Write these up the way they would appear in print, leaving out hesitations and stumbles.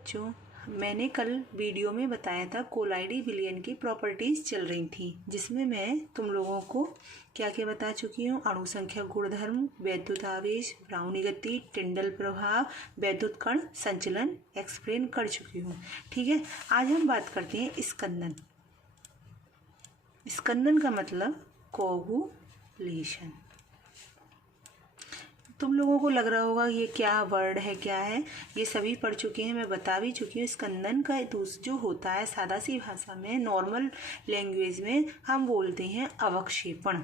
बच्चों, मैंने कल वीडियो में बताया था कोलाइडी विलयन की प्रॉपर्टीज़ चल रही थी, जिसमें मैं तुम लोगों को क्या क्या बता चुकी हूँ। अणु संख्या गुणधर्म, वैद्युत आवेश, ब्राउनी गति, टिंडल प्रभाव, वैद्युत कण संचलन एक्सप्लेन कर चुकी हूँ। ठीक है, आज हम बात करते हैं स्कंदन। स्कंदन का मतलब कोगुलेशन। तुम लोगों को लग रहा होगा ये क्या वर्ड है, क्या है, ये सभी पढ़ चुके हैं, मैं बता भी चुकी हूँ। स्कंदन का जो होता है सादा सी भाषा में, नॉर्मल लैंग्वेज में हम बोलते हैं अवक्षेपण।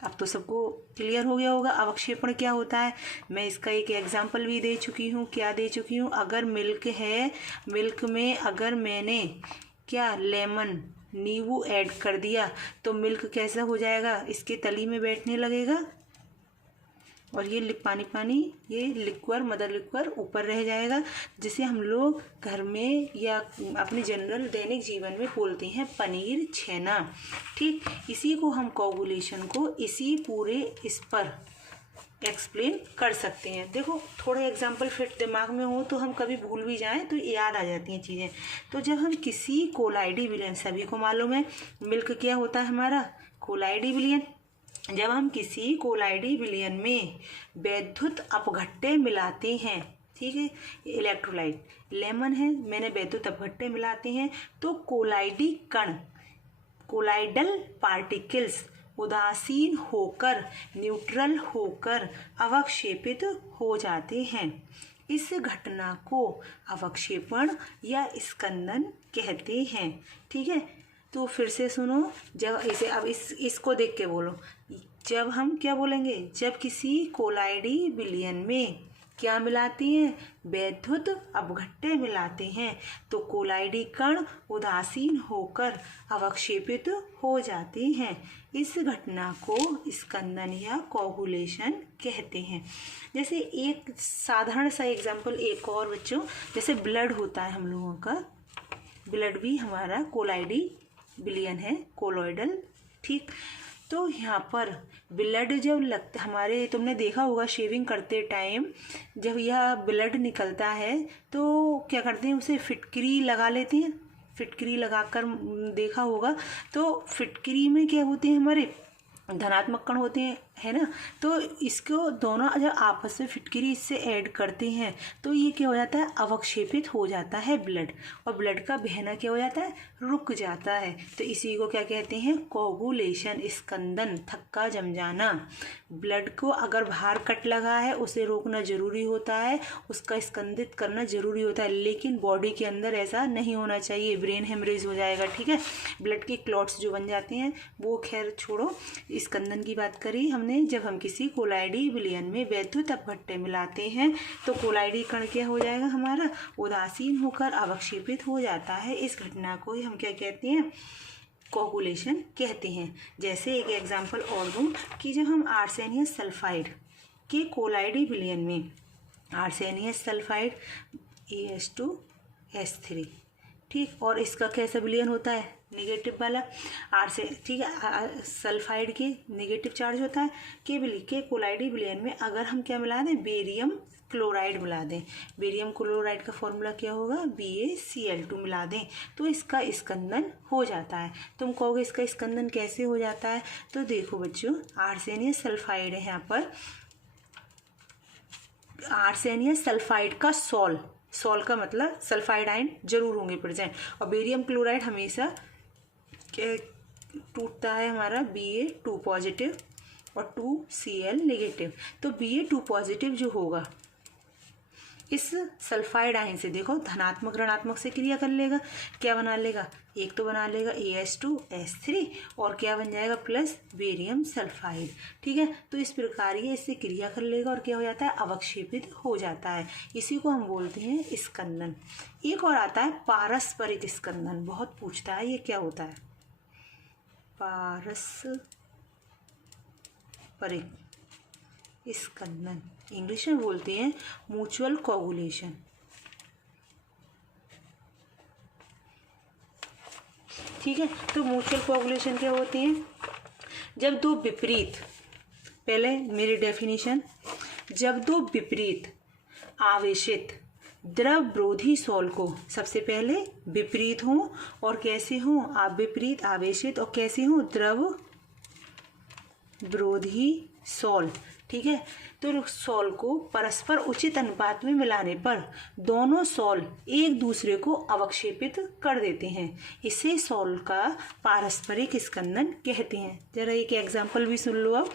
अब तो सबको क्लियर हो गया होगा अवक्षेपण क्या होता है। मैं इसका एक एग्जाम्पल भी दे चुकी हूँ। क्या दे चुकी हूँ? अगर मिल्क है, मिल्क में अगर मैंने क्या लेमन नींबू ऐड कर दिया तो मिल्क कैसा हो जाएगा? इसके तली में बैठने लगेगा और ये पानी पानी, ये लिक्वर, मदर लिक्वर ऊपर रह जाएगा, जिसे हम लोग घर में या अपने जनरल दैनिक जीवन में बोलते हैं पनीर छेना। ठीक, इसी को हम कोगुलेशन को इसी पूरे इस पर एक्सप्लेन कर सकते हैं। देखो, थोड़ा एग्जाम्पल फिट दिमाग में हो तो हम कभी भूल भी जाएं तो याद आ जाती हैं चीज़ें। तो जब हम किसी कोलाइडी विलयन, सभी को मालूम है मिल्क क्या होता है हमारा, कोलाइडी विलयन। जब हम किसी कोलाइडी विलयन में वैद्युत अपघट्य मिलाते हैं, ठीक है, इलेक्ट्रोलाइट, लेमन है, मैंने वैद्युत अपघट्य मिलाते हैं तो कोलाइडी कण, कोलाइडल पार्टिकल्स उदासीन होकर, न्यूट्रल होकर अवक्षेपित हो जाते हैं। इस घटना को अवक्षेपण या स्कंदन कहते हैं। ठीक है, तो फिर से सुनो, जब इसे अब इसको देख के बोलो। जब हम क्या बोलेंगे, जब किसी कोलाइडी विलयन में क्या मिलाते हैं, वैद्युत अपघट्य मिलाते हैं तो कोलाइडी कण उदासीन होकर अवक्षेपित हो जाते हैं। इस घटना को स्कंदन या कोगुलेशन कहते हैं। जैसे एक साधारण सा एग्जाम्पल एक और बच्चों, जैसे ब्लड होता है हम लोगों का, ब्लड भी हमारा कोलाइडी विलयन है, कोलोइडल। ठीक, तो यहाँ पर ब्लड जब लगता हमारे, तुमने देखा होगा शेविंग करते टाइम जब यह ब्लड निकलता है तो क्या करते हैं, उसे फिटकरी लगा लेते हैं। फिटकरी लगाकर देखा होगा तो फिटकरी में क्या होते हैं, हमारे धनात्मक कण होते हैं, है ना। तो इसको दोनों जब आपस में फिटकरी इससे ऐड करते हैं तो ये क्या हो जाता है, अवक्षेपित हो जाता है ब्लड, और ब्लड का बहना क्या हो जाता है, रुक जाता है। तो इसी को क्या कहते हैं, कोगुलेशन, स्कंदन, थक्का जम जाना। ब्लड को अगर बाहर कट लगा है उसे रोकना जरूरी होता है, उसका स्कंदित करना जरूरी होता है, लेकिन बॉडी के अंदर ऐसा नहीं होना चाहिए, ब्रेन हेमरेज हो जाएगा। ठीक है, ब्लड के क्लॉट्स जो बन जाते हैं वो खैर छोड़ो, स्कंदन की बात करी हमने। जब हम किसी कोलाइडी विलयन में वैद्युत अपघट्य मिलाते हैं तो कोलाइडी कण क्या हो जाएगा हमारा, उदासीन होकर अवक्षेपित हो जाता है। इस घटना को हम क्या कहते हैं, कोगुलेशन कहते हैं। जैसे एक एग्जांपल और दूं कि जब हम आर्सेनियस सल्फाइड के कोलाइडी विलयन में, आर्सेनियस सल्फाइड AS2S3, ठीक, और इसका कैसा विलयन होता है, नेगेटिव वाला ठीक है, सल्फाइड के नेगेटिव चार्ज होता है। के कोलाइडी विलयन में अगर हम क्या मिला दें, बेरियम क्लोराइड मिला दें, बेरियम क्लोराइड का फॉर्मूला क्या होगा, BaCl2 मिला दें तो इसका स्कंदन हो जाता है। तुम कहोगे इसका स्कंदन कैसे हो जाता है, तो देखो बच्चों, आर्सेनियस सल्फाइड है यहाँ पर, आर्सेनियस सल्फाइड का सॉल का मतलब सल्फाइड आयन जरूर होंगे प्रेजेंट, और बेरियम क्लोराइड हमेशा टूटता है हमारा Ba2 पॉजिटिव और 2Cl नेगेटिव। तो Ba2 पॉजिटिव जो होगा इस सल्फाइड आयन से, देखो, धनात्मक ऋणात्मक से क्रिया कर लेगा, क्या बना लेगा, एक तो बना लेगा AS2S3 और क्या बन जाएगा, प्लस बेरियम सल्फाइड। ठीक है, तो इस प्रकार ये इससे क्रिया कर लेगा और क्या हो जाता है, अवक्षेपित हो जाता है। इसी को हम बोलते हैं स्कंदन। एक और आता है पारस्परिक स्कंदन, बहुत पूछता है ये क्या होता है, पारस्परिक स्कंदन, इंग्लिश में बोलते हैं म्यूचुअल कोगुलेशन। ठीक है, तो म्यूचुअल कोगुलेशन क्या होते हैं, जब दो विपरीत, पहले मेरी डेफिनेशन, जब दो विपरीत आवेशित द्रव विरोधी सोल को सबसे पहले विपरीत हों और कैसे हों, आप विपरीत आवेशित और कैसे हों, द्रव विरोधी सोल। ठीक है, तो सोल को परस्पर उचित अनुपात में मिलाने पर दोनों सोल एक दूसरे को अवक्षेपित कर देते हैं। इसे सोल का पारस्परिक स्कंदन कहते हैं। जरा एक एग्जाम्पल भी सुन लो अब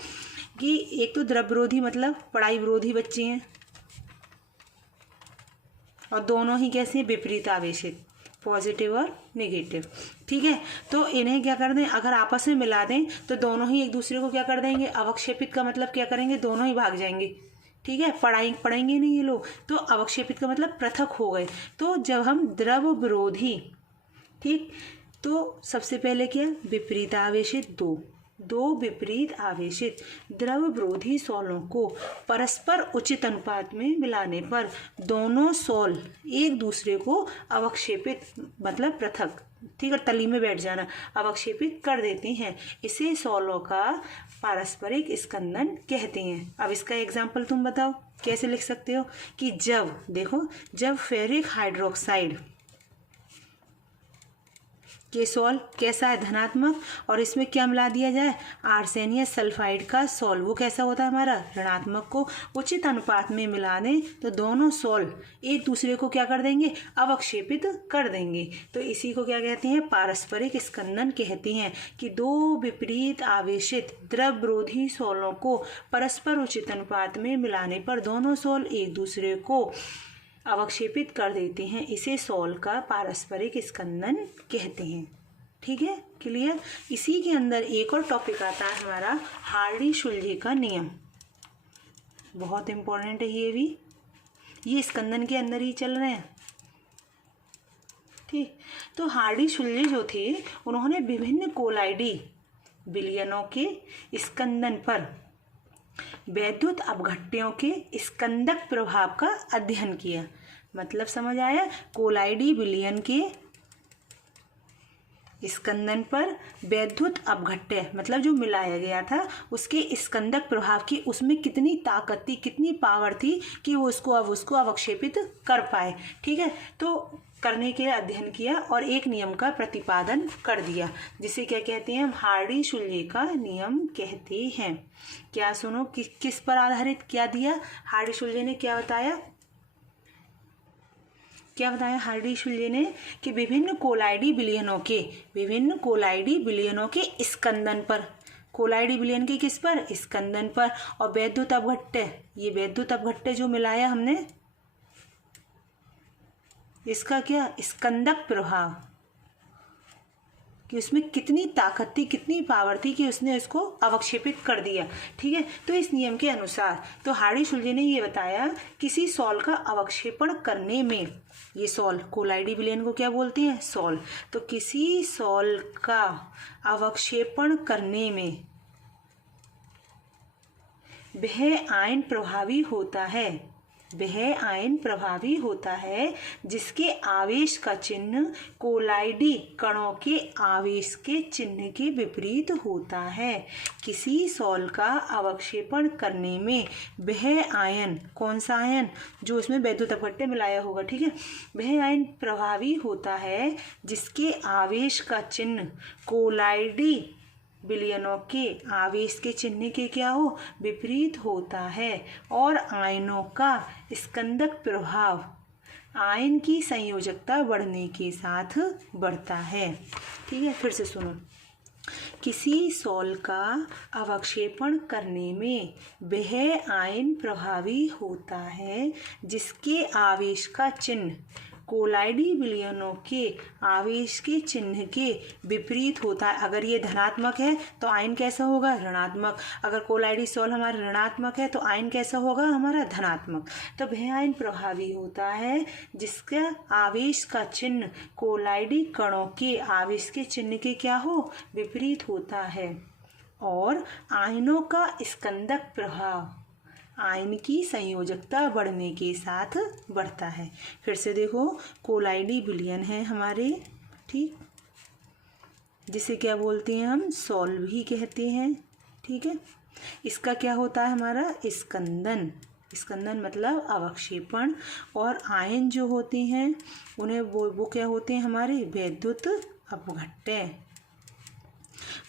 कि एक तो द्रव विरोधी मतलब पढ़ाई विरोधी बच्चे हैं और दोनों ही कैसे हैं, विपरीत आवेशित, पॉजिटिव और नेगेटिव। ठीक है, तो इन्हें क्या कर दें, अगर आपस में मिला दें तो दोनों ही एक दूसरे को क्या कर देंगे, अवक्षेपित का मतलब क्या करेंगे, दोनों ही भाग जाएंगे। ठीक है, पढ़ेंगे नहीं ये लोग, तो अवक्षेपित का मतलब पृथक हो गए। तो जब हम द्रव विरोधी, ठीक, तो सबसे पहले क्या, विपरीत आवेशित दो विपरीत आवेशित द्रव विरोधी सोलों को परस्पर उचित अनुपात में मिलाने पर दोनों सोल एक दूसरे को अवक्षेपित मतलब पृथक, ठीक है, तली में बैठ जाना, अवक्षेपित कर देते हैं। इसे सोलों का पारस्परिक स्कंदन कहते हैं। अब इसका एग्जाम्पल तुम बताओ कैसे लिख सकते हो कि जब, देखो, जब फेरिक हाइड्रोक्साइड के सोल कैसा है, धनात्मक, और इसमें क्या मिला दिया जाए, आर्सेनियस सल्फाइड का सोल, वो कैसा होता है हमारा, ऋणात्मक, को उचित अनुपात में मिला दें तो दोनों सोल एक दूसरे को क्या कर देंगे, अवक्षेपित कर देंगे। तो इसी को क्या कहते हैं, पारस्परिक स्कंदन कहते हैं कि दो विपरीत आवेशित द्रव विरोधी सोलों को परस्पर उचित अनुपात में मिलाने पर दोनों सोल एक दूसरे को अवक्षेपित कर देते हैं। इसे सोल का पारस्परिक स्कंदन कहते हैं। ठीक है, क्लियर। इसी के अंदर एक और टॉपिक आता है हमारा हार्डी-शुल्जे का नियम, बहुत इंपॉर्टेंट है ये भी, ये स्कंदन के अंदर ही चल रहे हैं। ठीक, तो हार्डी-शुल्जे जो थे उन्होंने विभिन्न कोलाइडी विलयनों के स्कंदन पर वैद्युत अपघट्यों के स्कंदक प्रभाव का अध्ययन किया। मतलब समझ आया, कोलाइडी विलयन के स्कंदन पर वैद्युत अपघट्य मतलब जो मिलाया गया था उसके स्कंदक प्रभाव की, उसमें कितनी ताकत थी, कितनी पावर थी कि वो उसको अवक्षेपित कर पाए। ठीक है, तो करने के लिए अध्ययन किया और एक नियम का प्रतिपादन कर दिया, जिसे क्या कहते हैं हम, हार्डी-शुल्जे का नियम कहते हैं। क्या सुनो, किस पर आधारित क्या दिया, हार्डी-शुल्जे ने क्या बताया हार्डी-शुल्जे ने कि विभिन्न कोलाइडी विलयनों के स्कंदन पर, कोलाइडी विलयन के किस पर, स्कंदन पर, और वैद्युत अपघट्य, ये वैद्युत अपघट्य जो मिलाया हमने, इसका क्या, स्कंदक प्रभाव, कि उसमें कितनी ताकत थी, कितनी पावर थी कि उसने उसको अवक्षेपित कर दिया। ठीक है, तो इस नियम के अनुसार तो हार्डी-शुल्जे ने ये बताया, किसी सोल का अवक्षेपण करने में, ये सोल कोलाइडी विलयन को क्या बोलते हैं, सोल, तो किसी सोल का अवक्षेपण करने में वह आयन प्रभावी होता है जिसके आवेश का चिन्ह कोलाइडी कणों के आवेश के चिन्ह के विपरीत होता है। किसी सोल का अवक्षेपण करने में वह आयन, कौन सा आयन, जो उसमें वैद्युत अपघट्य मिलाया होगा, ठीक है, वह आयन प्रभावी होता है जिसके आवेश का चिन्ह कोलाइडी विलयनों के आवेश के चिन्ह के क्या हो, विपरीत होता है, और आयनों का स्कंदक प्रभाव आयन की संयोजकता बढ़ने के साथ बढ़ता है। ठीक है, फिर से सुनो, किसी सोल का अवक्षेपण करने में वह आयन प्रभावी होता है जिसके आवेश का चिन्ह कोलाइडी विलयनों के आवेश के चिन्ह के विपरीत होता है। अगर ये धनात्मक है तो आयन कैसा होगा, ऋणात्मक। अगर कोलाइडी सोल हमारा ऋणात्मक है तो आयन कैसा होगा, हमारा धनात्मक। तो वह आयन प्रभावी होता है जिसका आवेश का चिन्ह कोलाइडी कणों के आवेश के चिन्ह के क्या हो, विपरीत होता है, और आयनों का स्कंदक प्रभाव आयन की संयोजकता बढ़ने के साथ बढ़ता है। फिर से देखो, कोलाइडी विलयन है हमारे, ठीक, जिसे क्या बोलते हैं हम, सोल भी कहते हैं। ठीक है, इसका क्या होता है हमारा, स्कंदन, स्कंदन मतलब अवक्षेपण। और आयन जो होते हैं उन्हें वो क्या होते हैं हमारे वैद्युत अपघट्य।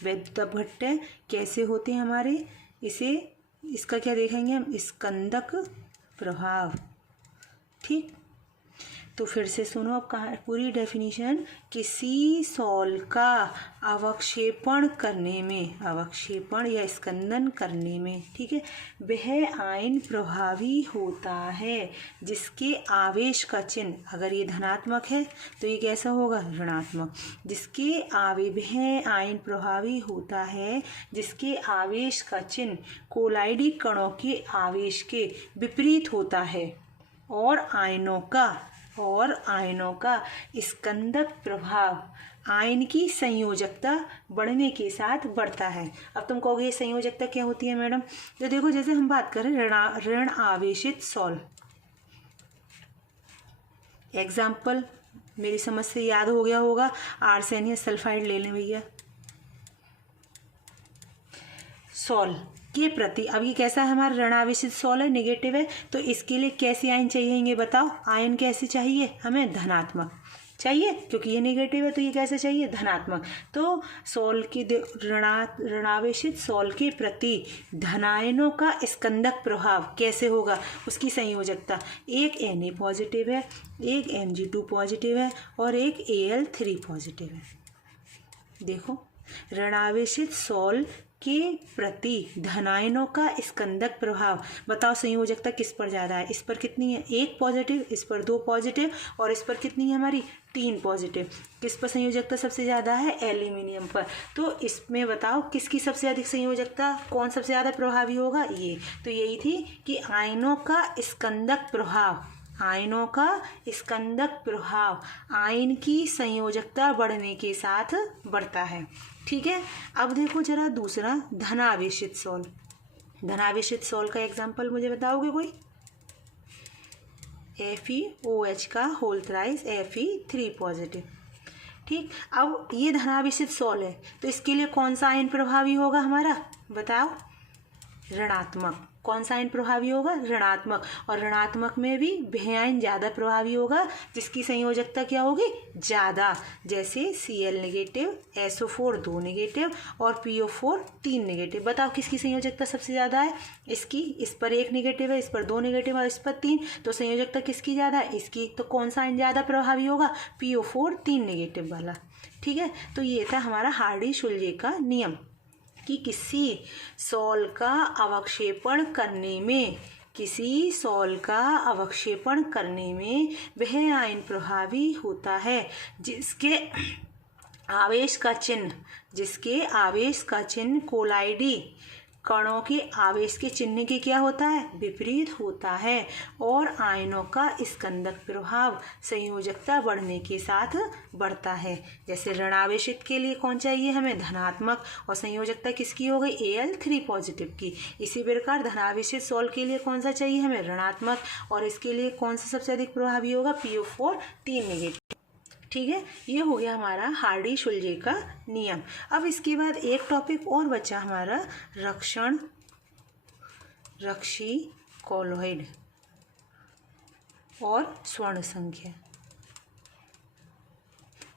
वैद्युत अपघट्य कैसे होते हैं हमारे, इसका क्या देखेंगे हम, स्कंदक प्रभाव। ठीक, तो फिर से सुनो अब कहा पूरी डेफिनेशन। किसी सॉल का अवक्षेपण करने में, अवक्षेपण या स्कंदन करने में, ठीक है, वह आयन प्रभावी होता है जिसके आवेश का चिन्ह, अगर ये धनात्मक है तो ये कैसा होगा, ऋणात्मक। जिसके वह आयन प्रभावी होता है जिसके आवेश का चिन्ह कोलाइडी कणों के आवेश के विपरीत होता है और आयनों का स्कंदक प्रभाव आयन की संयोजकता बढ़ने के साथ बढ़ता है। अब तुम कहोगे ये संयोजकता क्या होती है मैडम, तो देखो जैसे हम बात करें ऋण आवेशित सॉल, एग्जाम्पल मेरी समझ से याद हो गया होगा, आर्सेनियस सल्फाइड ले लें भैया। सॉल के प्रति, अब ये कैसा है हमारा ऋणावेशित सॉल है, नेगेटिव है, तो इसके लिए कैसे आयन चाहिए बताओ, आयन कैसे चाहिए हमें, धनात्मक चाहिए, क्योंकि ये नेगेटिव है तो ये कैसे चाहिए, धनात्मक। तो सॉल के ऋणावेशित सॉल के प्रति धनायनों का स्कंदक प्रभाव कैसे होगा, उसकी संयोजकता, एक Na पॉजिटिव है, एक Mg2 पॉजिटिव है और एक Al3 पॉजिटिव है। देखो ऋणावेशित सॉल के प्रति धनायनों का स्कंदक प्रभाव, बताओ संयोजकता किस पर ज़्यादा है, इस पर कितनी है, 1 पॉजिटिव, इस पर 2 पॉजिटिव और इस पर कितनी है हमारी 3 पॉजिटिव। किस पर संयोजकता सबसे ज़्यादा है, एल्यूमिनियम पर। तो इसमें बताओ किसकी सबसे अधिक संयोजकता, कौन सबसे ज़्यादा प्रभावी होगा, ये। तो यही थी कि आयनों का स्कंदक प्रभाव, आयनों का स्कंदक प्रभाव आयन की संयोजकता बढ़ने के साथ बढ़ता है। ठीक है, अब देखो जरा दूसरा धनावेशित सॉल। धनावेशित सॉल का एग्जाम्पल मुझे बताओगे कोई, FeOH का होल थ्राइस Fe3 पॉजिटिव। ठीक, अब ये धनावेशित सॉल है तो इसके लिए कौन सा आयन प्रभावी होगा हमारा, बताओ, ऋणात्मक। कौन सा आयन प्रभावी होगा, ऋणात्मक। और ऋणात्मक में भी वह आयन ज़्यादा प्रभावी होगा जिसकी संयोजकता क्या होगी, ज़्यादा, जैसे Cl नेगेटिव, SO4 2 नेगेटिव और PO4 3 नेगेटिव। बताओ किसकी संयोजकता सबसे ज़्यादा है, इसकी, इस पर 1 नेगेटिव है, इस पर 2 नेगेटिव और इस पर 3, तो संयोजकता किसकी ज़्यादा है, इसकी। तो कौन सा आयन ज़्यादा प्रभावी होगा, PO4 3 नेगेटिव वाला। ठीक है, तो ये था हमारा हार्डी-शुल्जे का नियम कि किसी सॉल का अवक्षेपण करने में, किसी सॉल का अवक्षेपण करने में वह आयन प्रभावी होता है जिसके आवेश का चिन्ह, कोलाइडी कणों के आवेश के चिन्ह के क्या होता है, विपरीत होता है और आयनों का स्कंदक प्रभाव संयोजकता बढ़ने के साथ बढ़ता है। जैसे ऋणावेशित के लिए कौन चाहिए हमें, धनात्मक, और संयोजकता किसकी हो गई, Al3 पॉजिटिव की। इसी प्रकार धनावेशित सॉल के लिए कौन सा चाहिए हमें, ऋणात्मक, और इसके लिए कौन सा सबसे अधिक प्रभावी होगा, PO4 3 नेगेटिव। ठीक है, ये हो गया हमारा हार्डी-शुल्जे का नियम। अब इसके बाद एक टॉपिक और बचा हमारा, रक्षी कॉलॉइड और स्वर्ण संख्या।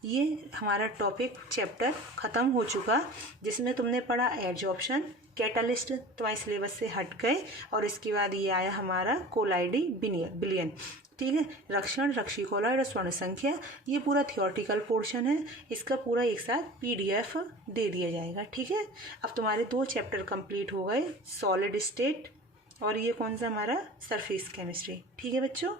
ये हमारा टॉपिक चैप्टर ख़त्म हो चुका, जिसमें तुमने पढ़ा एडजॉर्प्शन, कैटालिस्ट तुम्हारे सिलेबस से हट गए, और इसके बाद ये आया हमारा कोलाइडी विलयन। ठीक है, रक्षी कॉलॉइड और स्वर्ण संख्या, ये पूरा थियोरटिकल पोर्शन है, इसका पूरा एक साथ PDF दे दिया जाएगा। ठीक है, अब तुम्हारे 2 चैप्टर कंप्लीट हो गए, सॉलिड स्टेट और ये कौन सा हमारा, सरफेस केमिस्ट्री। ठीक है बच्चों।